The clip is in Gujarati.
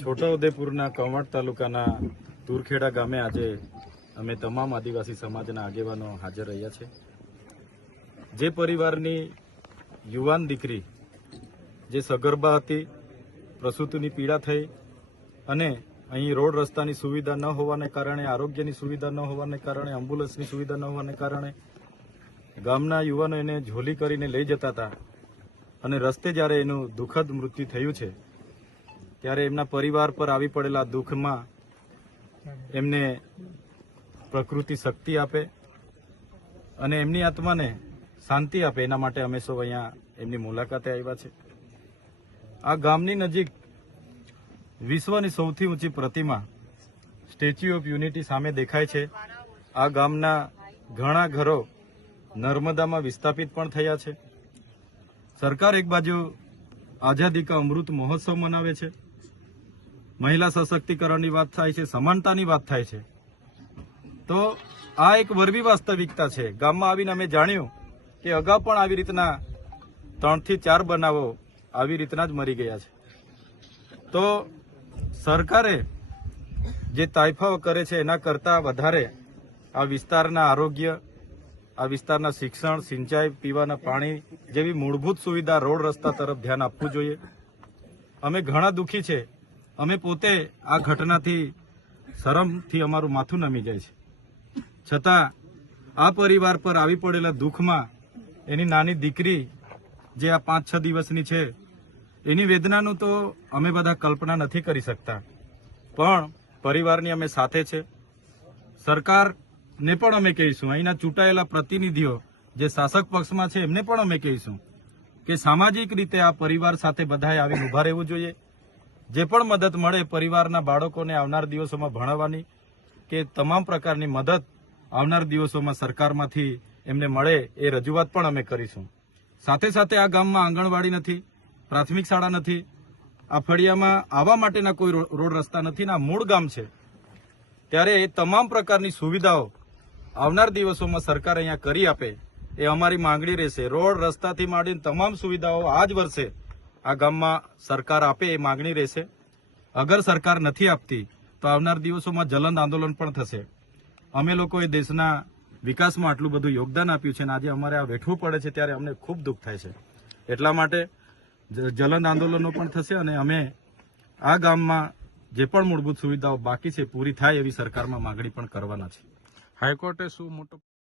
છોટાઉદેપુરના કવાંટ તાલુકાના તુરખેડા ગામે આજે અમે તમામ આદિવાસી સમાજના આગેવાનો હાજર રહ્યા છે। જે પરિવારની યુવાન દીકરી જે સગર્ભા હતી, પ્રસૂતિની પીડા થઈ અને અહીં રોડ રસ્તાની સુવિધા ન હોવાને કારણે, આરોગ્યની સુવિધા ન હોવાને કારણે, એમ્બ્યુલન્સની સુવિધા ન હોવાને કારણે ગામના યુવાનો એને ઝોલી કરીને લઈ જતા હતા અને રસ્તે જ્યારે એનું દુઃખદ મૃત્યુ થયું છે ત્યારે એમના પરિવાર પર આવી પડેલા દુઃખમાં એમને પ્રકૃતિ શક્તિ આપે અને એમની આત્માને શાંતિ આપે, એના માટે અમે સૌ અહીંયા એમની મુલાકાતે આવ્યા છે। આ ગામની નજીક વિશ્વની સૌથી ઊંચી પ્રતિમા સ્ટેચ્યુ ઓફ યુનિટી સામે દેખાય છે। આ ગામના ઘણા ઘરો નર્મદામાં વિસ્થાપિત પણ થયા છે। સરકાર એક બાજુ આઝાદી કા અમૃત મહોત્સવ મનાવે છે, મહિલા સશક્તિકરણની વાત થાય છે, સમાનતાની વાત થાય છે, તો આ એક વરવી વાસ્તવિકતા છે। ગામમાં આવીને અમે જાણ્યું કે અગાઉ પણ આવી રીતના 3 થી 4 બનાવો આવી રીતના જ મરી ગયા છે। તો સરકારે જે તાઇફાઓ કરે છે એના કરતાં વધારે આ વિસ્તારના આરોગ્ય, આ વિસ્તારના શિક્ષણ, સિંચાઈ, પીવાના પાણી જેવી મૂળભૂત સુવિધા, રોડ રસ્તા તરફ ધ્યાન આપવું જોઈએ। અમે ઘણા દુઃખી છે। અમે પોતે આ ઘટનાથી શરમથી અમારું માથું નમી જાય છે, છતાં આ પરિવાર પર આવી પડેલા દુઃખમાં એની નાની દીકરી જે આ 5-6 દિવસની છે એની વેદનાનું તો અમે બધા કલ્પના નથી કરી શકતા, પણ પરિવારની અમે સાથે છે। સરકારને પણ અમે કહીશું, અહીંના ચૂંટાયેલા પ્રતિનિધિઓ જે શાસક પક્ષમાં છે એમને પણ અમે કહીશું કે સામાજિક રીતે આ પરિવાર સાથે બધાએ આવીને ઉભા રહેવું જોઈએ। જે પણ મદદ મળે પરિવારના બાળકોને આવનાર દિવસોમાં ભણાવવાની કે તમામ પ્રકારની મદદ આવનાર દિવસોમાં સરકારમાંથી એમને મળે એ રજૂઆત પણ અમે કરીશું। સાથે સાથે આ ગામમાં આંગણવાડી નથી, પ્રાથમિક શાળા નથી, આ ફળિયામાં આવવા માટેના કોઈ રોડ રસ્તા નથી ને આ મૂળ ગામ છે, ત્યારે એ તમામ પ્રકારની સુવિધાઓ આવનાર દિવસોમાં સરકાર અહીંયા કરી આપે એ અમારી માંગણી રહેશે। રોડ રસ્તાથી માંડીને તમામ સુવિધાઓ આ જ વર્ષે આ ગામમાં સરકાર આપે એ માંગણી રહેશે। અગર સરકાર નથી આપતી તો આવનાર દિવસોમાં જલંદ આંદોલન પણ થશે। અમે લોકોએ દેશના વિકાસમાં આટલું બધું યોગદાન આપ્યું છે અને આજે અમારે આ વેઠવું પડે છે ત્યારે અમને ખૂબ દુઃખ થાય છે। એટલા માટે જલંદ આંદોલનો પણ થશે અને અમે આ ગામમાં જે પણ મૂળભૂત સુવિધાઓ બાકી છે પૂરી થાય એવી સરકારમાં માંગણી પણ કરવાના છે। હાઈકોર્ટે શું મોટો